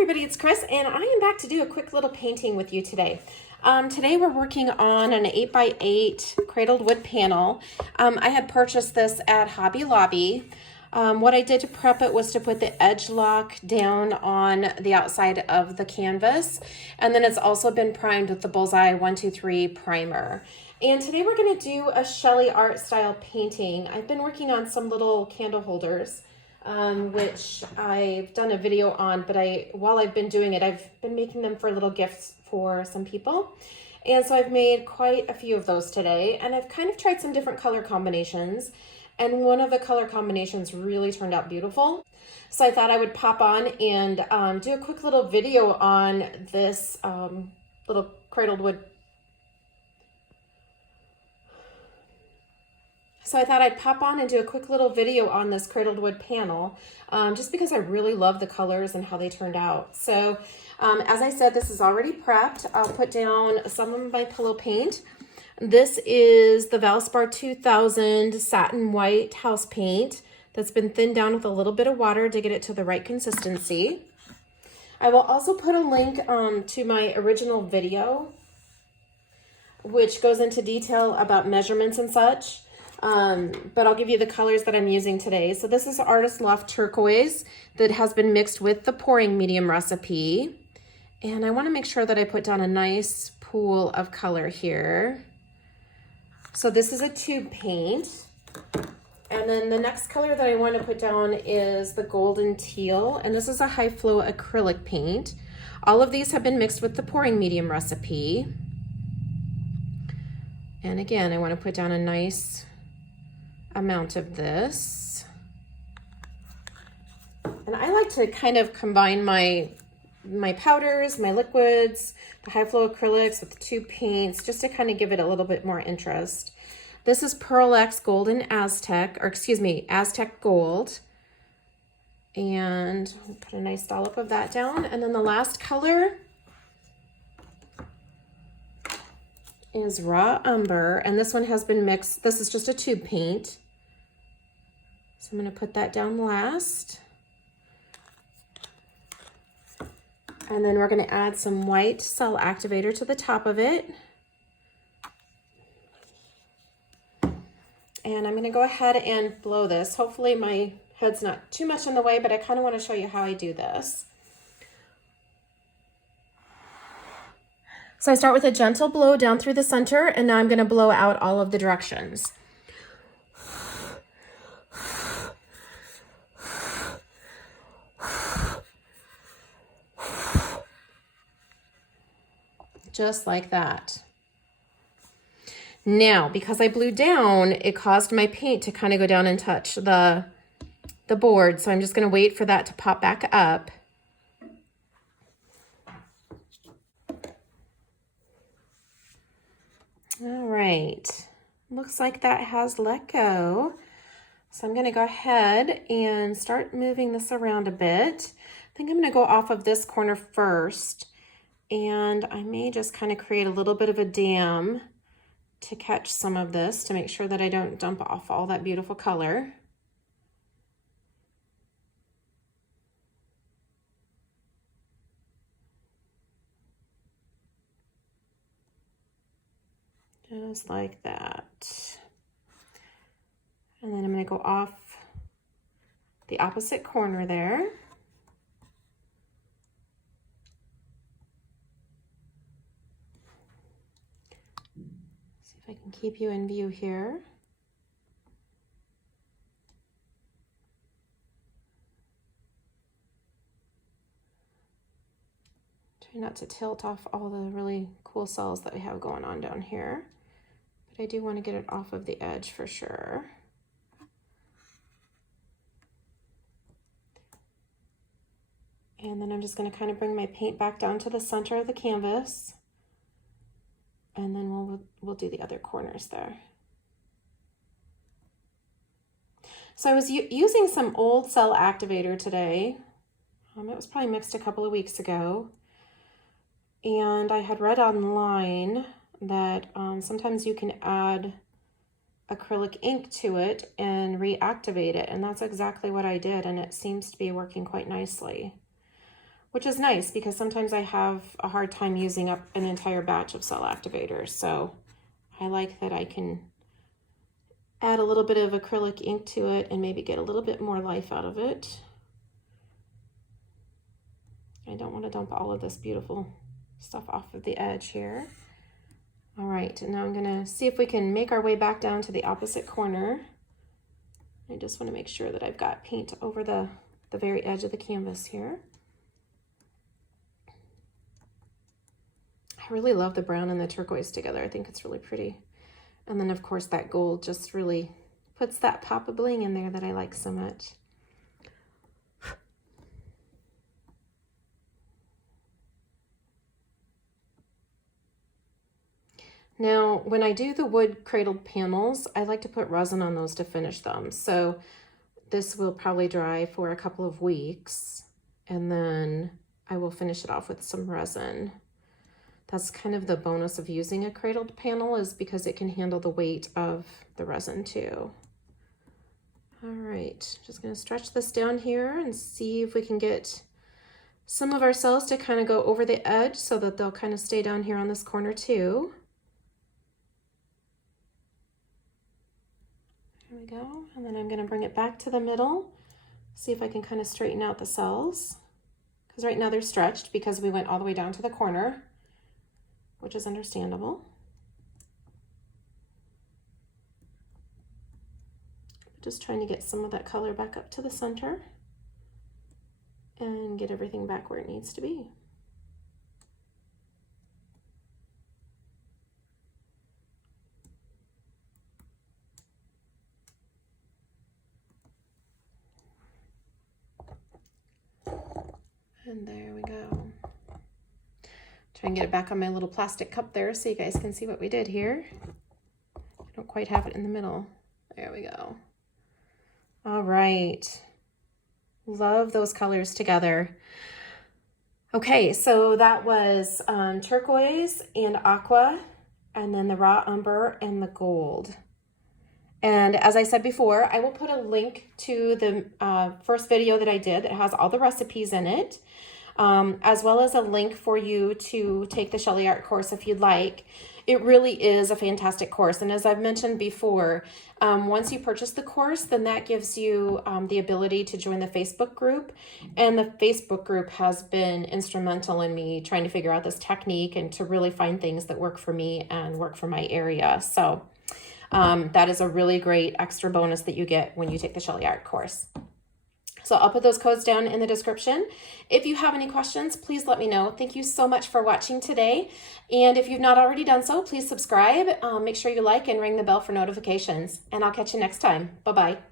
everybody, it's Chris, and I am back to do a quick little painting with you today. Today we're working on an 8x8 cradled wood panel. I had purchased this at Hobby Lobby. What I did to prep it was to put the edge lock down on the outside of the canvas, and then it's also been primed with the Bullseye 123 primer. And today we're going to do a Shelly art style painting. I've been working on some little candle holders, which I've done a video on, but while I've been doing it, I've been making them for little gifts for some people. And so I've made quite a few of those today, and I've kind of tried some different color combinations, and one of the color combinations really turned out beautiful. So I thought I would pop on and do a quick little video on this little cradled wood. So I thought I'd pop on and do a quick little video on this cradled wood panel, just because I really love the colors and how they turned out. So as I said, this is already prepped. I'll put down some of my pillow paint. This is the Valspar 2000 satin white house paint that's been thinned down with a little bit of water to get it to the right consistency. I will also put a link to my original video, which goes into detail about measurements and such. But I'll give you the colors that I'm using today. So this is Artist Loft Turquoise that has been mixed with the pouring medium recipe. And I want to make sure that I put down a nice pool of color here. So this is a tube paint. And then the next color that I want to put down is the golden teal. And this is a high flow acrylic paint. All of these have been mixed with the pouring medium recipe. And again, I want to put down a nice amount of this. And I like to kind of combine my powders, my liquids, the high flow acrylics with the tube paints, just to kind of give it a little bit more interest. This is Pearl X Golden Aztec, or excuse me, Aztec Gold. And I'll put a nice dollop of that down. And then the last color is Raw Umber, and this one has been mixed. This is just a tube paint. So I'm going to put that down last. And then we're going to add some white cell activator to the top of it. And I'm going to go ahead and blow this. Hopefully my head's not too much in the way, but I kind of want to show you how I do this. So I start with a gentle blow down through the center, and now I'm going to blow out all of the directions. Just like that. Now, because I blew down, it caused my paint to kind of go down and touch the board. So I'm just going to wait for that to pop back up. All right, looks like that has let go. So I'm gonna go ahead and start moving this around a bit. I think I'm gonna go off of this corner first, and I may just kind of create a little bit of a dam to catch some of this to make sure that I don't dump off all that beautiful color. Just like that. And then I'm going to go off the opposite corner there. See if I can keep you in view here. Try not to tilt off all the really cool cells that we have going on down here. I do want to get it off of the edge for sure. And then I'm just going to kind of bring my paint back down to the center of the canvas. And then we'll do the other corners there. So I was using some old cell activator today. It was probably mixed a couple of weeks ago. And I had read online that sometimes you can add acrylic ink to it and reactivate it, and that's exactly what I did, and it seems to be working quite nicely. which is nice because sometimes I have a hard time using up an entire batch of cell activators. So I like that I can add a little bit of acrylic ink to it and maybe get a little bit more life out of it. I don't want to dump all of this beautiful stuff off of the edge here. All right, and now I'm gonna see if we can make our way back down to the opposite corner. I just want to make sure that I've got paint over the very edge of the canvas here. I really love the brown and the turquoise together. I think it's really pretty. And then of course that gold just really puts that pop of bling in there that I like so much. Now, when I do the wood cradled panels, I like to put resin on those to finish them. So this will probably dry for a couple of weeks, and then I will finish it off with some resin. That's kind of the bonus of using a cradled panel, is because it can handle the weight of the resin too. All right, just gonna stretch this down here and see if we can get some of our cells to kind of go over the edge so that they'll kind of stay down here on this corner too. There we go, and then I'm gonna bring it back to the middle, see if I can kind of straighten out the cells, because right now they're stretched because we went all the way down to the corner, which is understandable. Just trying to get some of that color back up to the center and get everything back where it needs to be. And there we go. Try and get it back on my little plastic cup there so you guys can see what we did here. I don't quite have it in the middle. There we go. All right. Love those colors together. Okay, so that was turquoise and aqua, and then the raw umber and the gold. And as I said before, I will put a link to the first video that I did that has all the recipes in it, as well as a link for you to take the Shelly Art course if you'd like. It really is a fantastic course. And as I've mentioned before, once you purchase the course, then that gives you the ability to join the Facebook group. And the Facebook group has been instrumental in me trying to figure out this technique and to really find things that work for me and work for my area. So that is a really great extra bonus that you get when you take the Shelly Art course. So I'll put those codes down in the description. If you have any questions, please let me know. Thank you so much for watching today. And if you've not already done so, please subscribe. Make sure you like and ring the bell for notifications. And I'll catch you next time. Bye-bye.